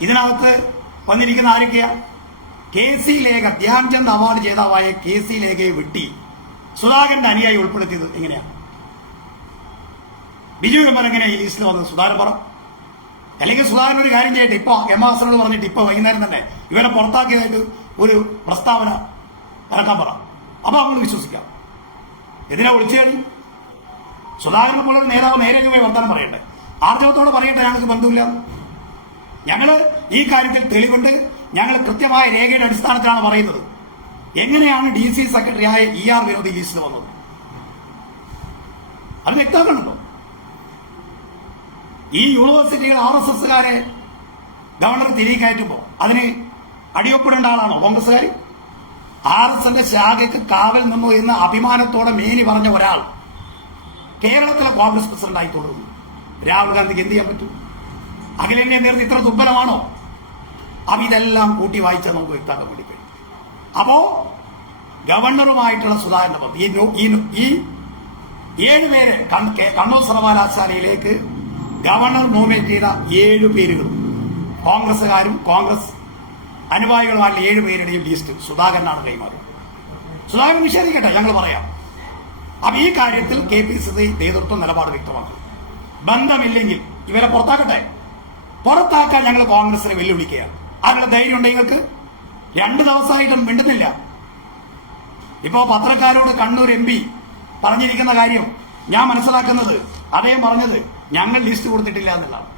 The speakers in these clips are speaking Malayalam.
ഇതിനകത്ത് വന്നിരിക്കുന്ന ആരൊക്കെയാ? K C Lekha Dhyan Chand award ജേതാവായ കെ സി ലേഖയെ വെട്ടി. സുധാകരന്റെ അനുയായി ഉൾപ്പെടുത്തിയത് എങ്ങനെയാ? ബിജു വിമർ എങ്ങനെ ഈ ലിസ്റ്റിൽ വന്നത്? സുധാകരൻ പറ. അല്ലെങ്കിൽ സുധാകരൻ ഒരു കാര്യം ചെയ്യട്ടെ? ഇപ്പൊ എം ആസനോട് പറഞ്ഞിട്ട് ഇപ്പൊ വൈകുന്നേരം തന്നെ ഇവരെ പുറത്താക്കിയതായിട്ട് ഒരു പ്രസ്താവന ഇറക്കാൻ പറ. അപ്പൊ നമ്മൾ വിശ്വസിക്കാം. എന്തിനാ വിളിച്ചു കഴിഞ്ഞു സുധാകരനെ പോലെ നേതാവ് നേരെ പോയി വർത്തമാനം പറയട്ടെ. ആർജവത്തോടെ പറയട്ടെ ഞങ്ങൾക്ക് ബന്ധമില്ല. ഞങ്ങൾ ഈ കാര്യത്തിൽ തെളിവുണ്ട്. ഞങ്ങൾ കൃത്യമായ രേഖയുടെ അടിസ്ഥാനത്തിലാണ് പറയുന്നത്. എങ്ങനെയാണ് ഡി സി സെക്രട്ടറിയായ ഇ ആർ വിനോദ് ഈ വന്നത്? അത് വ്യക്തമാക്കണല്ലോ ഈ യൂണിവേഴ്സിറ്റിയിൽ ആർ എസ് എസ്സുകാരെ ഗവർണർ തിരികെ കയറ്റുമ്പോൾ അതിന് അടിയൊപ്പിടേണ്ട ആളാണോ കോൺഗ്രസ്സുകാർ? ആർ എസ് എന്റെ ശാഖയ്ക്ക് കാവൽ നിന്നു എന്ന് അഭിമാനത്തോടെ മേലി പറഞ്ഞ ഒരാൾ കേരളത്തിലെ കോൺഗ്രസ് പ്രസിഡന്റായി തുടരുന്നു. രാഹുൽ ഗാന്ധിക്ക് എന്ത് ചെയ്യാൻ പറ്റും? അഖിലേന്ത്യാ നേതൃത്വം ഇത്ര ദുർബലമാണോ? അപ്പൊ ഇതെല്ലാം കൂട്ടി വായിച്ചാൽ നമുക്ക് വ്യക്താക്കാൻ വേണ്ടി കഴിയും അപ്പോ ഗവർണറുമായിട്ടുള്ള സുധാകരന്റെ ബന്ധം. ഈ ഏഴുപേര് കണ്ണൂർ സർവകലാശാലയിലേക്ക് ഗവർണർ നോമിനേറ്റ് ചെയ്ത ഏഴു പേരുകളും കോൺഗ്രസുകാരും കോൺഗ്രസ് അനുഭാവികളുമായുള്ള ഏഴ് പേരുടെയും ലിസ്റ്റ് സുധാകരനാണ് കൈമാറിയത്. സുധാകരൻ നിഷേധിക്കട്ടെ ഞങ്ങൾ പറയാം. അപ്പൊ ഈ കാര്യത്തിൽ കെ പി സി സി നേതൃത്വം നിലപാട് വ്യക്തമാണ് ബന്ധമില്ലെങ്കിൽ ഇവരെ പുറത്താക്കട്ടെ? പുറത്താക്കാൻ ഞങ്ങൾ കോൺഗ്രസിനെ വെല്ലുവിളിക്കുക അതിനുള്ള ധൈര്യം ഉണ്ട് നിങ്ങൾക്ക്? രണ്ട് ദിവസമായിട്ടും മിണ്ടുന്നില്ല. ഇപ്പോ പത്രക്കാരോട് കണ്ണൂർ എം പി പറഞ്ഞിരിക്കുന്ന കാര്യം ഞാൻ മനസ്സിലാക്കുന്നത്. അദ്ദേഹം പറഞ്ഞത് ഞങ്ങൾ ലിസ്റ്റ് കൊടുത്തിട്ടില്ല എന്നുള്ളതാണ്.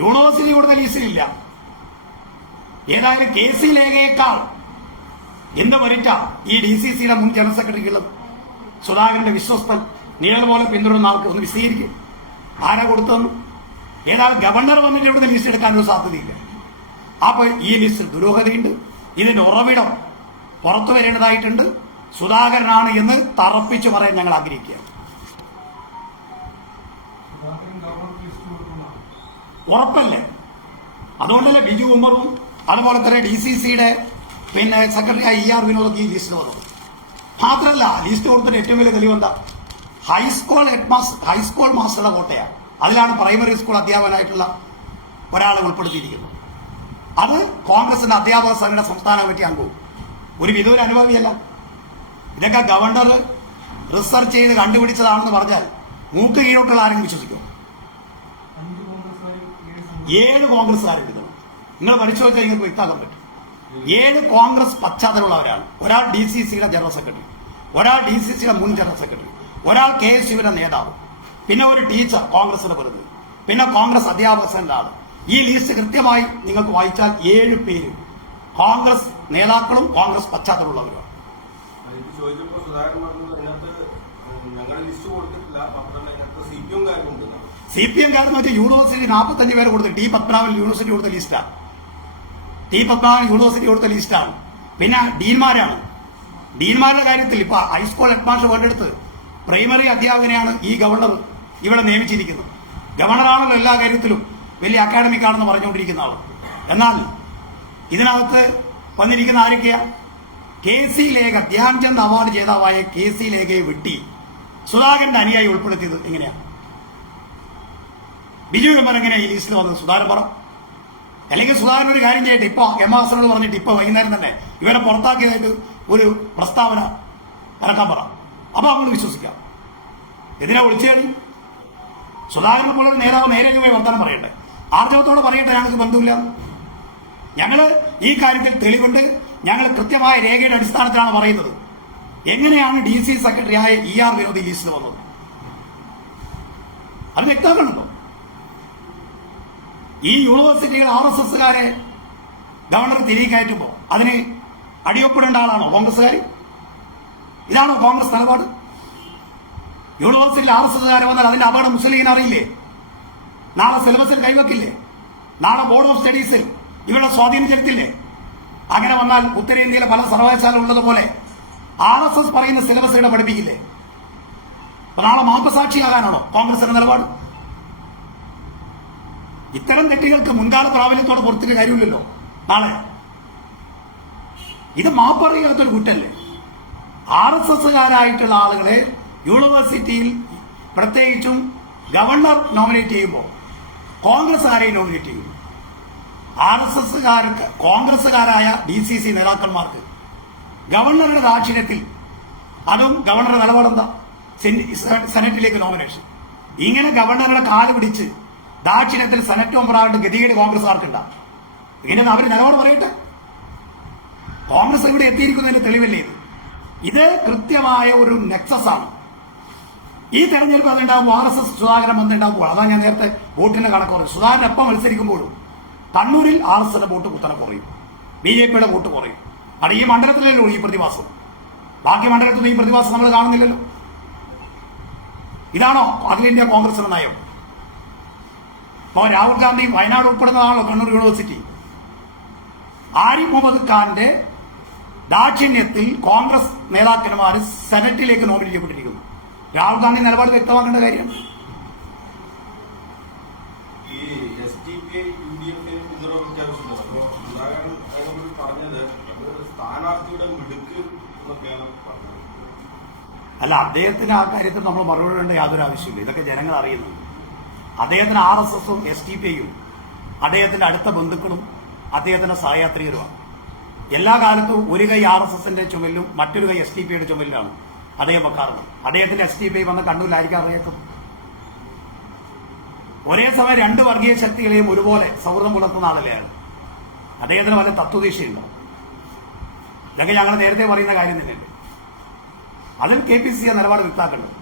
യൂണിവേഴ്സിറ്റി കൊടുത്ത ലിസ്റ്റിലില്ല ഏതായാലും കെ സി ലേഖയേക്കാൾ എന്ത് വരിട്ട ഈ ഡി സി സിയുടെ മുൻ ജനറൽ സെക്രട്ടറിക്കുള്ളത് സുധാകരന്റെ വിശ്വസ്തൻ നിഴൽ പോലെ പിന്തുടരുന്ന ആൾക്ക് ഒന്ന് വിശദീകരിക്കും. ആരാ കൊടുത്തെന്ന് ഏതായാലും ഗവർണർ വന്നിട്ട് ഇവിടുന്ന് ലിസ്റ്റ് എടുക്കാനൊരു സാധ്യതയില്ല. അപ്പൊ ഈ ലിസ്റ്റ് ദുരൂഹതയുണ്ട് ഇതിന്റെ ഉറവിടം പുറത്തു വരേണ്ടതായിട്ടുണ്ട്. സുധാകരനാണ് എന്ന് തറപ്പിച്ചു പറയാൻ ഞങ്ങൾ ആഗ്രഹിക്കുക ഉറപ്പല്ലേ? അതുകൊണ്ടല്ലേ ബിജു ഉമ്മറും അതുപോലെ തന്നെ ഡി സി സിയുടെ പിന്നെ സെക്രട്ടറി ഇ ആർ വിനോദ് ഈ ലിസ്റ്റ് വന്നത്. മാത്രമല്ല ലിസ്റ്റ് കൊടുത്തിട്ട് ഏറ്റവും വലിയ തെളിവെന്താ high school head master high school മാസ്റ്ററുടെ കോട്ടയാണ് അതിലാണ് പ്രൈമറി സ്കൂൾ അധ്യാപകനായിട്ടുള്ള ഒരാളെ ഉൾപ്പെടുത്തിയിരിക്കുന്നത്. അത് കോൺഗ്രസിന്റെ അധ്യാപക സംഘടന സംസ്ഥാന കമ്മിറ്റി അംഗവും ഒരു വിദൂര അനുഭവിയല്ല. ഇതൊക്കെ ഗവർണർ റിസർച്ച് ചെയ്ത് കണ്ടുപിടിച്ചതാണെന്ന് പറഞ്ഞാൽ മൂക്ക് കീഴോട്ടുള്ള ആരെങ്കിലും വിശ്വസിക്കും ഏഴ് കോൺഗ്രസ്സുകാരും ഇത് നിങ്ങൾ പരിശോധിച്ചാൽ നിങ്ങൾക്ക് വ്യക്താക്കാൻ പറ്റും. ഏഴ് കോൺഗ്രസ് പശ്ചാത്തലമുള്ളവരാണ് ഒരാൾ ഡി സി സിയുടെ ജനറൽ സെക്രട്ടറി ഒരാൾ ഡി സി സിയുടെ മുൻ ജനറൽ സെക്രട്ടറി ഒരാൾ കെ എസ് യുവിന്റെ നേതാവ് പിന്നെ ഒരു ടീച്ചർ കോൺഗ്രസിന്റെ പ്രതിനിധി. പിന്നെ കോൺഗ്രസ് അധ്യാപക ആൾ ഈ ലിസ്റ്റ് കൃത്യമായി നിങ്ങൾക്ക് വായിച്ചാൽ ഏഴ് പേര് കോൺഗ്രസ് നേതാക്കളും കോൺഗ്രസ് പശ്ചാത്തലമുള്ളവരുമാണ്. സി പി എം കാരെന്ന് വെച്ചാൽ യൂണിവേഴ്സിറ്റി നാൽപ്പത്തഞ്ച് പേര് കൊടുത്ത് ടി പത്മനാഭൻ യൂണിവേഴ്സിറ്റി കൊടുത്ത ലിസ്റ്റാണ് ടി പത്മനാഭൻ യൂണിവേഴ്സിറ്റി കൊടുത്ത ലിസ്റ്റാണ് പിന്നെ ഡീൻമാരാണ്. ഡീൻമാരുടെ കാര്യത്തിൽ ഇപ്പൊ ഹൈസ്കൂൾ അഡ്മാഷൻ വേണ്ടെടുത്ത് പ്രൈമറി അധ്യാപകനെയാണ് ഈ ഗവർണർ ഇവിടെ നിയമിച്ചിരിക്കുന്നത് ഗവർണറാണല്ലോ എല്ലാ കാര്യത്തിലും വലിയ അക്കാഡമിക് ആണെന്ന് പറഞ്ഞുകൊണ്ടിരിക്കുന്ന ആൾ എന്നാൽ ഇതിനകത്ത് വന്നിരിക്കുന്ന ആരൊക്കെയാ? K C Lekha Dhyan Chand award ജേതാവായ കെ സി ലേഖയെ വെട്ടി സുധാകരന്റെ അനുയായി ഉൾപ്പെടുത്തിയത് എങ്ങനെയാണ് ബിജു മെമ്പർ എങ്ങനെയാണ് ഈ ലിസ്റ്റിൽ വന്നത്? സുധാകരൻ പറ. അല്ലെങ്കിൽ സുധാകരൻ ഒരു കാര്യം ചെയ്യട്ടെ? ഇപ്പൊ എം എന്ന് പറഞ്ഞിട്ട് ഇപ്പൊ വൈകുന്നേരം തന്നെ ഇവരെ പുറത്താക്കിയതായിട്ട് ഒരു പ്രസ്താവന ഇറക്കാൻ പറ. അപ്പൊ നമ്മൾ വിശ്വസിക്കാം. എന്തിനാ വിളിച്ചു കഴിഞ്ഞു സുധാകരനെ പോലെ നേതാവ് നേരെ പോയി വർത്തമാനം പറയട്ടെ ആർജവത്തോടെ പറയട്ടെ ഞങ്ങൾക്ക് ബന്ധമില്ല. ഞങ്ങൾ ഈ കാര്യത്തിൽ തെളിവുണ്ട്. ഞങ്ങൾ കൃത്യമായ രേഖയുടെ അടിസ്ഥാനത്തിലാണ് പറയുന്നത്. എങ്ങനെയാണ് ഡി സി സെക്രട്ടറിയായ ഇ ആർ വിനോദ് ലിസ്റ്റിൽ വന്നത്? അത് വ്യക്തമാക്കണല്ലോ. ഈ യൂണിവേഴ്സിറ്റിയിൽ ആർ എസ് എസ്സുകാരെ ഗവർണർ തിരികെ കയറ്റുമ്പോൾ അതിന് അടിയൊപ്പിടേണ്ട ആളാണോ കോൺഗ്രസ്സുകാർ ഇതാണോ കോൺഗ്രസ് നിലപാട്? യൂണിവേഴ്സിറ്റിയിൽ ആർ എസ് എസ്സുകാരെ വന്നാൽ അതിന്റെ അപകടം മുസ്ലിം അറിയില്ലേ? നാളെ സിലബസിൽ കൈവക്കില്ലേ? നാളെ ബോർഡ് ഓഫ് സ്റ്റഡീസിൽ ഇവരുടെ സ്വാധീനം ചെലുത്തില്ലേ? അങ്ങനെ വന്നാൽ ഉത്തരേന്ത്യയിലെ പല സർവകലാശാല ഉള്ളതുപോലെ ആർ എസ് എസ് പറയുന്ന സിലബസ് ഇവിടെ പഠിപ്പിക്കില്ലേ? നാളെ മാപ്പസാക്ഷിയാകാനാണോ കോൺഗ്രസിന്റെ നിലപാട്? ഇത്തരം തെറ്റുകൾക്ക് മുൻകാല പ്രാബല്യത്തോടെ പുറത്തിട്ട് കാര്യമില്ലല്ലോ. നാളെ. ഇത് മാപ്പറിയാത്തൊരു കുറ്റല്ലേ? ആർ എസ് എസ്സുകാരായിട്ടുള്ള ആളുകളെ യൂണിവേഴ്സിറ്റിയിൽ പ്രത്യേകിച്ചും ഗവർണർ നോമിനേറ്റ് ചെയ്യുമ്പോൾ കോൺഗ്രസ് ആരെയും നോമിനേറ്റ് ചെയ്യും ആർ എസ് എസ്സുകാർക്ക് കോൺഗ്രസുകാരായ ഡി സി സി നേതാക്കന്മാർക്ക് ഗവർണറുടെ ദാക്ഷിണ്യത്തിൽ അതും ഗവർണറുടെ നിലപാടെന്താ? സെനറ്റിലേക്ക് നോമിനേഷൻ. ഇങ്ങനെ ഗവർണറുടെ കാൽ പിടിച്ച് ദാക്ഷിണ്യത്തിൽ സെനറ്റ് മെമ്പറായിട്ട് ഗതികേട് കോൺഗ്രസ്സുകാർക്കുണ്ടാ. ഇങ്ങനെ അവർ നിലപാട് പറയട്ടെ? കോൺഗ്രസ് ഇവിടെ എത്തിയിരിക്കുന്നതിന്റെ തെളിവല്ലേ ഇത്? ഇത് കൃത്യമായ ഒരു നെക്സസ് ആണ് ഈ തെരഞ്ഞെടുപ്പ് അതിലുണ്ടാകുമ്പോൾ ആർ എസ് എസ് സുധാകരൻ വന്നിട്ടുണ്ടാകുമ്പോൾ അതാണ് ഞാൻ നേരത്തെ വോട്ടിന്റെ കണക്ക് പറഞ്ഞു സുധാകരൻ എപ്പം മത്സരിക്കുമ്പോഴും കണ്ണൂരിൽ ആർ എസ് എസിന്റെ വോട്ട് കുത്തനെ കുറയും. ബി ജെ പിയുടെ വോട്ട് കുറയും. അവിടെ ഈ മണ്ഡലത്തിലല്ലോ ഈ പ്രതിഭാസം. ബാക്കി മണ്ഡലത്തിൽ ഈ പ്രതിഭാസം നമ്മൾ കാണുന്നില്ലല്ലോ. ഇതാണോ അഖിലേന്ത്യാ കോൺഗ്രസിന്റെ നയം? അപ്പോൾ രാഹുൽ ഗാന്ധി വയനാട് ഉൾപ്പെടുന്നതാണല്ലോ കണ്ണൂർ യൂണിവേഴ്സിറ്റി. ആരിഫ് മുഹമ്മദ് ഖാന്റെ ദാക്ഷിണ്യത്തിൽ കോൺഗ്രസ് നേതാക്കന്മാർ സെനറ്റിലേക്ക് നോമിനേറ്റ് ചെയ്യപ്പെട്ടിരിക്കുന്നു. രാഹുൽ ഗാന്ധി നിലപാട് വ്യക്തമാക്കേണ്ട കാര്യം. ഡി പി ഡി അല്ല അദ്ദേഹത്തിന് ആ കാര്യത്തിൽ നമ്മൾ മറുപടി വേണ്ട യാതൊരു ആവശ്യമില്ല ഇതൊക്കെ ജനങ്ങൾ അറിയുന്നു. അദ്ദേഹത്തിന് ആർ എസ് എസും എസ് ടി പിയും അദ്ദേഹത്തിന്റെ അടുത്ത ബന്ധുക്കളും അദ്ദേഹത്തിന്റെ സഹയാത്രികരുമാണ്. എല്ലാ കാലത്തും ഒരു കൈ ആർ എസ് എസിന്റെ ചുമലിലും മറ്റൊരു കൈ എസ് ടി പിയുടെ ചുമലിലാണ്. അദ്ദേഹം വെക്കാറുള്ളത് അദ്ദേഹത്തിന്റെ എസ് ടി പി വന്ന കണ്ണൂരിലായിരിക്കും അറിയക്കും ഒരേ സമയം രണ്ട് വർഗീയ ശക്തികളെയും ഒരുപോലെ സൗഹൃദം പുലർത്തുന്ന ആളല്ലേ അയാൾ. അദ്ദേഹത്തിന് വല്ല തത്വദീക്ഷയുണ്ടോ? ഇതൊക്കെ ഞങ്ങൾ നേരത്തെ പറയുന്ന കാര്യം തന്നെയല്ലേ. അതിൽ കെ പി സി സി നിലപാട് വ്യക്തമാക്കേണ്ടത്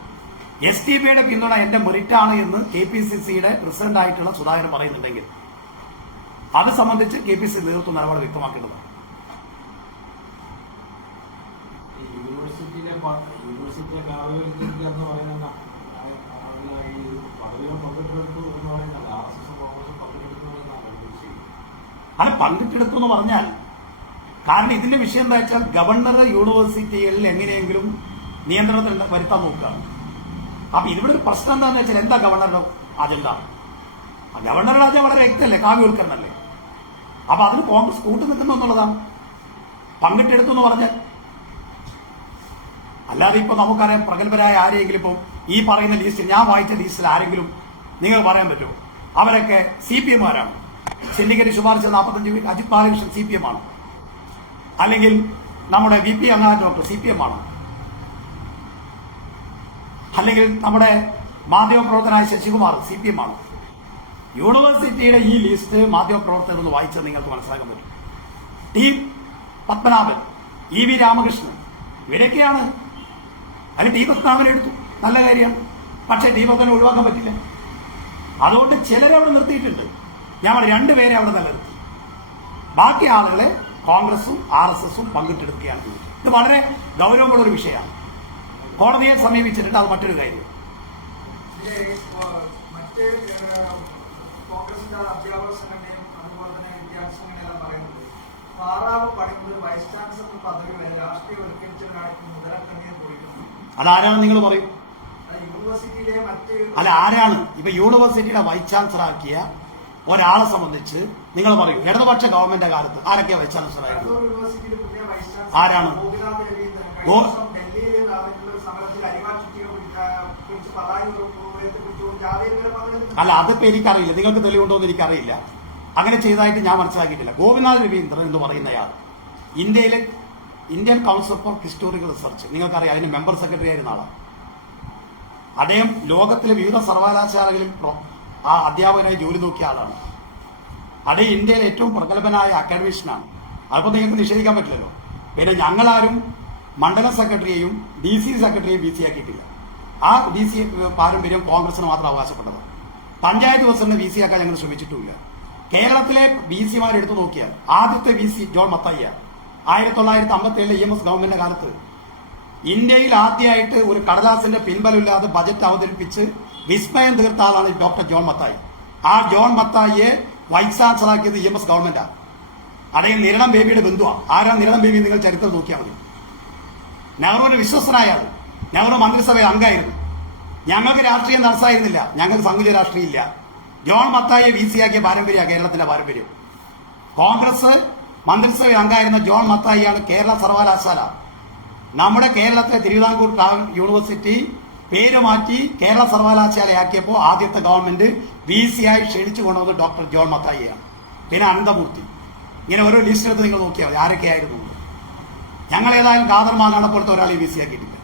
എസ് ടി പിയുടെ പിന്തുണ എന്റെ മെറിറ്റാണ് എന്ന് കെ പി സി സിയുടെ പ്രസിഡന്റ് ആയിട്ടുള്ള സുധാകരൻ പറയുന്നുണ്ടെങ്കിൽ അത് സംബന്ധിച്ച് കെ പി സി നേതൃത്വം നിലപാട് വ്യക്തമാക്കേണ്ടതാണ് ഈ യൂണിവേഴ്സിറ്റി. പദവികൾ പങ്കിട്ടെടുത്തു എന്ന് പറഞ്ഞാൽ കാരണം ഇതിന്റെ വിഷയം എന്താ വെച്ചാൽ ഗവർണർ യൂണിവേഴ്സിറ്റികളിൽ എങ്ങനെയെങ്കിലും നിയന്ത്രണത്തിൽ വരുത്താൻ നോക്കുകയാണ്. അപ്പൊ ഇവിടെ ഒരു പ്രശ്നം എന്താണെന്ന് വെച്ചാൽ എന്താ ഗവർണറുടെ അജണ്ട? ഗവർണർ അജണ്ട വളരെ വ്യക്തമല്ലേ? കാവ്യവൽക്കരണല്ലേ അപ്പൊ അതിന് കോൺഗ്രസ് കൂട്ടു നിൽക്കുന്നു എന്നുള്ളതാണ്. പങ്കിട്ടെടുത്തു എന്ന് പറഞ്ഞാൽ അല്ലാതെ ഇപ്പൊ നമുക്കറിയാം പ്രഗത്ഭരായ ആരെങ്കിലും ഇപ്പം ഈ പറയുന്ന ലിസ്റ്റിൽ ഞാൻ വായിച്ച ലിസ്റ്റിൽ ആരെങ്കിലും നിങ്ങൾ പറയാൻ പറ്റുമോ? അവരൊക്കെ സി പി എമ്മാരാണ് സിൻഡിക്കേറ്റ് ശുപാർശ നാൽപ്പത്തഞ്ച് Ajith Balakrishnan C P M ആണ് അല്ലെങ്കിൽ നമ്മുടെ വി പി അങ്ങാ ഡോക്ടർ സി പി എം ആണ് അല്ലെങ്കിൽ നമ്മുടെ മാധ്യമപ്രവർത്തനായ ശശികുമാർ സി പി എം ആണ് യൂണിവേഴ്സിറ്റിയുടെ ഈ ലിസ്റ്റ് മാധ്യമപ്രവർത്തകർ ഒന്ന് വായിച്ചത് നിങ്ങൾക്ക് മനസ്സിലാക്കാൻ പറ്റും. T Padmanabhan E V Ramakrishnan ഇവരൊക്കെയാണ് അതിന് ടി പത്മനാഭൻ എടുത്തു. നല്ല കാര്യമാണ്. പക്ഷേ പത്മനെ ഒഴിവാക്കാൻ പറ്റില്ല. അതുകൊണ്ട് ചിലരെ അവിടെ നിർത്തിയിട്ടുണ്ട്. ഞങ്ങൾ രണ്ടുപേരെ അവിടെ നിലനിർത്തി ബാക്കി ആളുകളെ കോൺഗ്രസും ആർ എസ് എസും പങ്കിട്ടെടുക്കുകയാണ് ഇത് വളരെ ഗൗരവമുള്ള ഒരു വിഷയമാണ്. കോടതിയെ സമീപിച്ചിട്ടുണ്ട്. അത് മറ്റൊരു കാര്യം. മറ്റ് കോൺഗ്രസിന്റെ അധ്യാപക സംഘടനയും അതുപോലെ തന്നെ വിദ്യാർത്ഥി സംഘടനയെല്ലാം പറയുന്നത് പാറാവ് പണിമുതൽ വൈസ് ചാൻസലർ പദവി വരെ രാഷ്ട്രീയവൽക്കരിച്ചവരായിട്ട് മുതലക്കണ്ണിയെ കുറിക്കുന്നു അതാരാണ് നിങ്ങൾ പറയും? അല്ല ആരാണ്? ഇപ്പൊ യൂണിവേഴ്സിറ്റിയുടെ വൈസ് ചാൻസലർ ആക്കിയ ഒരാളെ സംബന്ധിച്ച് നിങ്ങൾ പറയും. ഇടതുപക്ഷ ഗവൺമെന്റ് കാലത്ത് ആരൊക്കെയാ വൈസ് ചാൻസലർ ആയിരുന്നു ആരാണ്? അല്ല അതിപ്പോ എനിക്കറിയില്ല. നിങ്ങൾക്ക് തെളിവുണ്ടോ എന്ന് എനിക്കറിയില്ല. അങ്ങനെ ചെയ്തായിട്ട് ഞാൻ മനസ്സിലാക്കിയിട്ടില്ല. ഗോപിനാഥ് രവീന്ദ്രൻ എന്ന് പറയുന്നയാൾ ഇന്ത്യയിലെ Indian council for historical research നിങ്ങൾക്കറിയാം അതിന്റെ മെമ്പർ സെക്രട്ടറി ആയിരുന്ന ആളാണ് അദ്ദേഹം ലോകത്തിലെ വിവിധ സർവകലാശാലകളിൽ ആ അധ്യാപകനായി ജോലി നോക്കിയ ആളാണ്. അദ്ദേഹം ഇന്ത്യയിലെ ഏറ്റവും പ്രഗത്ഭനായ അക്കാഡമിഷ്യനാണ്. അതിപ്പോൾ നിങ്ങൾക്ക് നിഷേധിക്കാൻ പറ്റില്ലല്ലോ. പിന്നെ ഞങ്ങളാരും മണ്ഡല സെക്രട്ടറിയെയും ഡി സി സെക്രട്ടറിയെയും ബി സി ആക്കിയിട്ടില്ല. ആ ഡി സി പാരമ്പര്യം കോൺഗ്രസിന് മാത്രം അവകാശപ്പെട്ടത്. പഞ്ചായത്ത് പ്രസിഡന്റ് ബി സി ആക്കാൻ ഞങ്ങൾ ശ്രമിച്ചിട്ടുമില്ല. കേരളത്തിലെ ബി സിമാരെടുത്ത് നോക്കിയാൽ ആദ്യത്തെ ബി സി ജോൺ മത്തയ്യ ആയിരത്തി തൊള്ളായിരത്തി അമ്പത്തി ഏഴിലെ ഇ എം എസ് ഗവൺമെന്റിന്റെ കാലത്ത് ഇന്ത്യയിൽ ആദ്യമായിട്ട് ഒരു കടലാസിന്റെ പിൻബലമില്ലാതെ ബജറ്റ് അവതരിപ്പിച്ച് വിസ്മയം തീർത്ത ആളാണ് ഡോക്ടർ ജോൺ മത്തായി. ആ ജോൺ മത്തായിയെ വൈസ് ചാൻസലറാക്കിയത് ഇ എം എസ് ഗവൺമെന്റാണ് അടയിൽ നിരണം ബേബിയുടെ ബന്ധുവാണ് ആരാ നിരണം ബേബി നിങ്ങൾ ചരിത്രം നോക്കിയാൽ മതി. നെഹ്റുവിന്റെ വിശ്വസ്തനായ ആൾ നെഹ്റു മന്ത്രിസഭയിൽ അംഗമായിരുന്നു ഞങ്ങൾക്ക് രാഷ്ട്രീയം നടസായിരുന്നില്ല ഞങ്ങൾക്ക് സംഘീയ രാഷ്ട്രീയം ഇല്ല. ജോൺ മത്തായിയെ വി സി ആക്കിയ പാരമ്പര്യമാണ് കേരളത്തിന്റെ പാരമ്പര്യം. കോൺഗ്രസ് മന്ത്രിസഭ അംഗമായിരുന്ന ജോൺ മത്തായിയാണ് കേരള സർവകലാശാല. നമ്മുടെ കേരളത്തെ തിരുവിതാംകൂർ യൂണിവേഴ്സിറ്റി പേര് മാറ്റി കേരള സർവകലാശാലയാക്കിയപ്പോൾ ആദ്യത്തെ ഗവൺമെന്റ് വി സി ആയി ക്ഷണിച്ചു കൊണ്ടുവന്നത് ഡോക്ടർ ജോൺ മത്തായിയാണ്. പിന്നെ അനന്തമൂർത്തി. ഇങ്ങനെ ഓരോ ലിസ്റ്റ് എടുത്ത് നിങ്ങൾ നോക്കിയാൽ മതി. ആരൊക്കെയായിരുന്നു? ഞങ്ങൾ ഏതായാലും ഗാദർ മാങ്ങാടെ പോലത്തെ ഒരാളെ വി സി ആക്കിയിട്ടില്ല